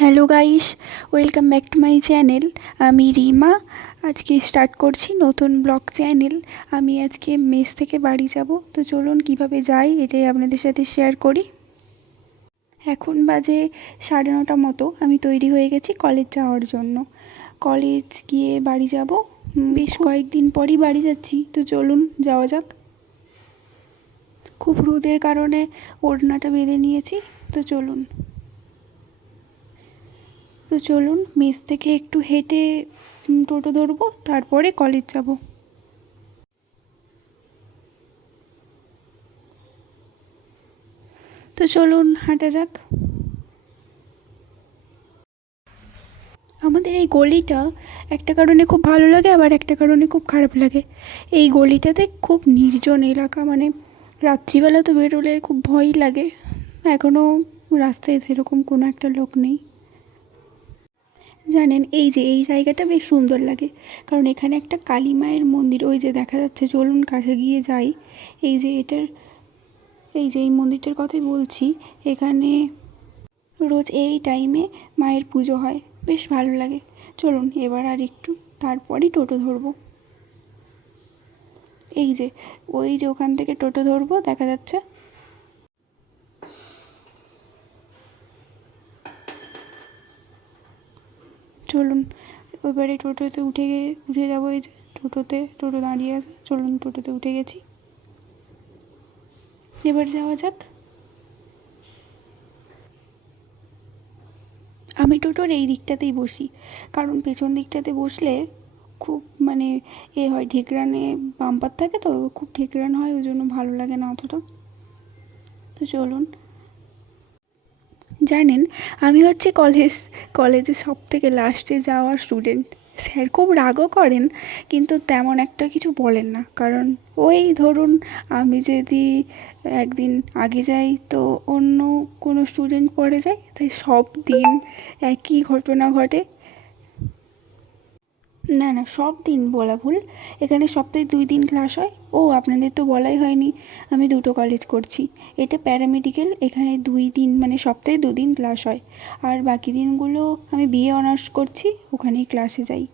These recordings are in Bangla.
Hello guys, welcome back to my channel. আমি রিমা। আজকে স্টার্ট করছি নতুন ব্লগ চ্যানেল। আমি আজকে মেস থেকে বাড়ি যাব, তো চলুন কিভাবে যাই এটাই আপনাদের সাথে শেয়ার করি। এখন বাজে 9:30 মতো। আমি তৈরি হয়ে গেছি কলেজ যাওয়ার জন্য। কলেজ গিয়ে বাড়ি যাব। বেশ কয়েকদিন পরই বাড়ি যাচ্ছি, তো চলুন যাওয়া যাক। খুব রোদের কারণে ওড়নাটা বেঁধে নিয়েছি, তো চলুন মেস থেকে একটু হেঁটে টোটো ধরবো, তারপরে কলেজ যাব। তো চলুন হাঁটা যাক। আমাদের এই গলিটা একটা কারণে খুব ভালো লাগে, আবার একটা কারণে খুব খারাপ লাগে। এই গলিটাতে খুব নির্জন এলাকা, মানে রাত্রিবেলা তো বেরোলে খুব ভয়ই লাগে। এখনও রাস্তায় সেরকম কোনো একটা লোক নেই। জানেন, এই জায়গাটা বেশ সুন্দর লাগে, কারণ এখানে একটা কালী মায়ের মন্দির ওই যে দেখা যাচ্ছে। চলুন কাছে গিয়ে যাই। এই মন্দিরটার কথাই বলছি। এখানে রোজ এই টাইমে মায়ের পুজো হয়, বেশ ভালো লাগে। চলুন এবার আর একটু, তারপরই টোটো ধরবো। ওই যে ওখান থেকে টোটো ধরবো, দেখা যাচ্ছে। চলুন এবারে টোটোতে উঠে যাবো। এই যে টোটো দাঁড়িয়ে আছে। চলুন টোটোতে উঠে গেছি, এবার যাওয়া যাক। আমি টোটোর এই দিকটাতেই বসি, কারণ পেছন দিকটাতে বসলে খুব মানে হয়, ঠেকরানে বাম্পার থাকে, তো খুব ঠেকরান হয়, ওই জন্য ভালো লাগে না অতটা। তো চলুন। জানেন, আমি হচ্ছে কলেজে সব থেকে লাস্টে যাওয়া স্টুডেন্ট। স্যার খুব রাগও করেন, কিন্তু তেমন একটা কিছু বলেন না, কারণ ওই ধরুন আমি যদি একদিন আগে যাই তো অন্য কোনো স্টুডেন্ট পরে যায়, তাই সব দিন একই ঘটনা ঘটে। না, সব দিন বলা ভুল। এখানে সপ্তাহে 2 দিন ক্লাস হয়। ও আপনাদের তো বলাই হয়নি, আমি দুটো কলেজ করছি। এটা প্যারামেডিক্যাল। এখানে 2 দিন মানে সপ্তাহে 2 দিন ক্লাস হয়, আর বাকি দিনগুলো আমি বিএ অনার্স করছি, ওখানেই ক্লাসে যাই।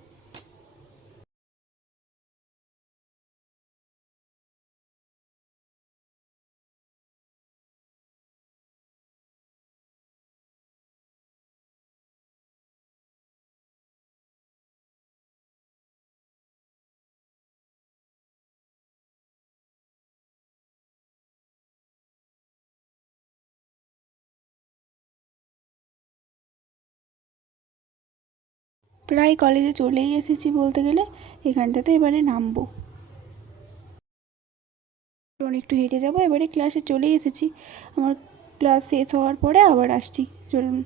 প্রায় কলেজে চলেই এসেছি বলতে গেলে। এখানটাতে এবারে নামবো, একটু হেঁটে যাবো। এবারে ক্লাসে চলেই এসেছি। আমার ক্লাস শেষ হওয়ার পরে আবার আসছি। চলুন।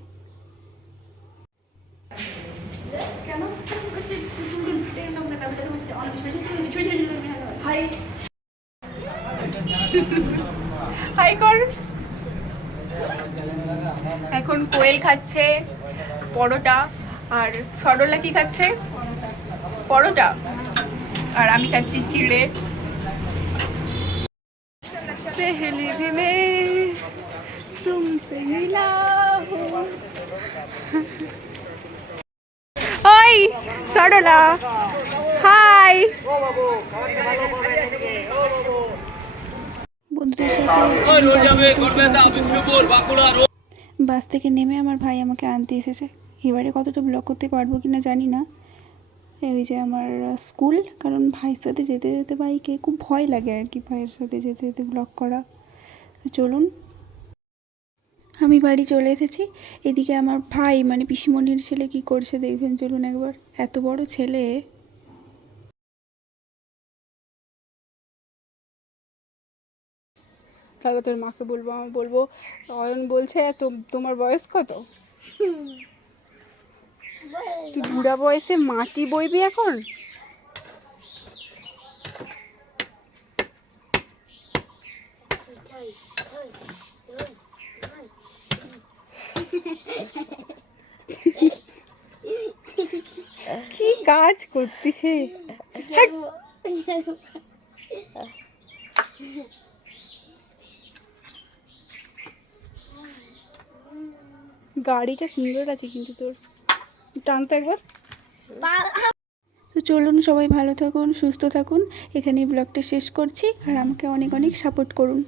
হাই কর। এখন কোয়েল খাচ্ছে পরোটা, আর সরলা কি খাচ্ছে? পরোটা। আর আমি খাচ্ছি চিড়ে। पहले भी मैं तुमसे मिला हूँ। ওই সরলা, হাই। বন্ধুদের সাথে বাস থেকে নেমে আমার ভাই আমাকে আনতে এসেছে। এবারে কতটা ব্লগ করতে পারবো কিনা জানি না। ওই যে আমার স্কুল, কারণ ভাইয়ের সাথে যেতে যেতে বাইকে খুব ভয় লাগে আর কি, ভাইয়ের সাথে যেতে যেতে ব্লগ করা। চলুন, আমি বাড়ি চলে এসেছি। এদিকে আমার ভাই মানে পিসিমণির ছেলে কি করছে দেখবেন, চলুন একবার। এত বড় ছেলে। তাহলে তোর মাকে বলবো, আমি বলবো অয়ন বলছে তোমার বয়স কত? তুই বুড়া বয়সে মাটি বইবি এখন? কি কাজ করতেছে? গাড়িটা সুন্দর আছে কিন্তু তোর, টানতে একবার। তো চলুন, সবাই ভালো থাকুন, সুস্থ থাকুন, এখানেই ব্লগটা শেষ করছি, আর আমাকে অনেক অনেক সাপোর্ট করুন।